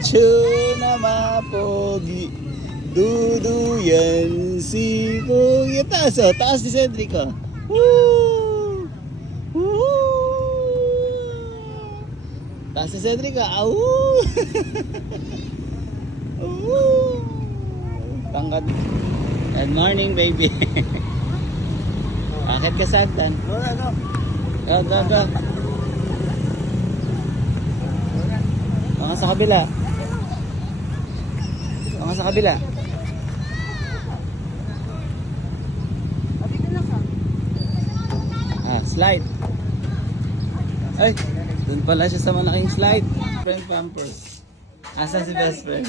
Tuna mapogi. Duduyan si Pogi. Taas oh, taas ni Cedric oh. Woo! Woo! Taas ni Cedric oh. Au! Tangkad. Good morning baby. Bakit ka sagdan? Go. Mga sa kabila. Mga sa kabila. Slide. Ay, doon pala siya sa malaking slide. Friend Pampers. Asan si best friend?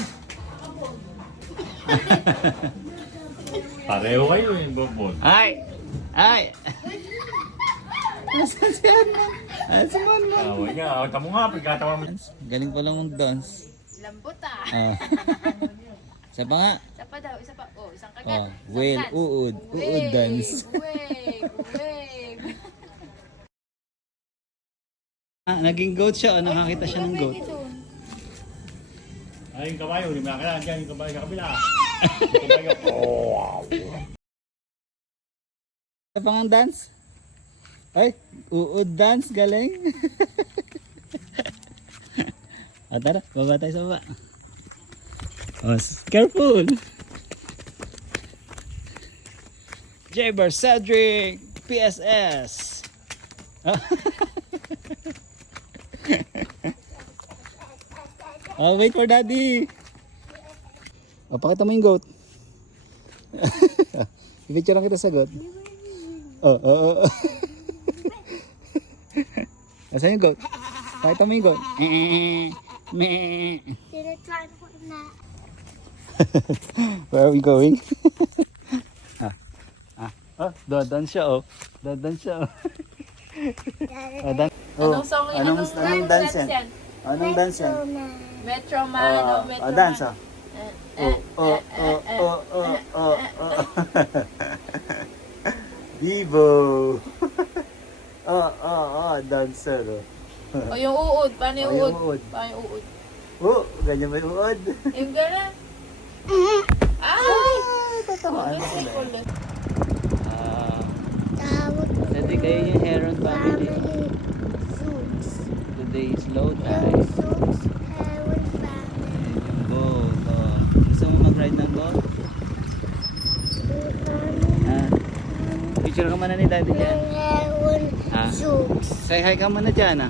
Pareho kayo yung bobot. Ay! Asan si Anman? Asan si Manman? Away nga, tamo nga, pagkatawa mo. Galing pala mag-dance. Lambot Isa pa nga. Isa pa daw, isa pa. Oh, isang kagat. Well, uud. Uud dance. Wave. Naging goat siya o nakakita siya ng goat. Ay, yung kabayo, hindi mo nakakailangan dyan, yung kabayo sa kabila. Yung kabayo, Isa pa nga dance? Ay, uud dance, galing. Tara, baba tayo sa baba. Careful! Jaber Cedric PSS. Wait for daddy. Pakita mo yung goat. I-picture lang kita sa goat. Asan yung goat? Pakita mo yung goat. Where are we going? Dadan siya oh. Anong song yan? Anong dance yan? Anong dance yan? Metro Man. Metro Man. Dance oh. Vivo. Dancer oh. O yung uod. Paano yung yung uod? uod. Paano yung uod? Ganyan ba yung uod? Yung gano'n. Tatamaan mo Ulit, sila. ulit. Cedric, kayo yung Heron family. Today is low tide. Yung boat. Gusto mo mag-ride ng boat? Picture ka muna ni daddy dyan. Say hi ka muna dyan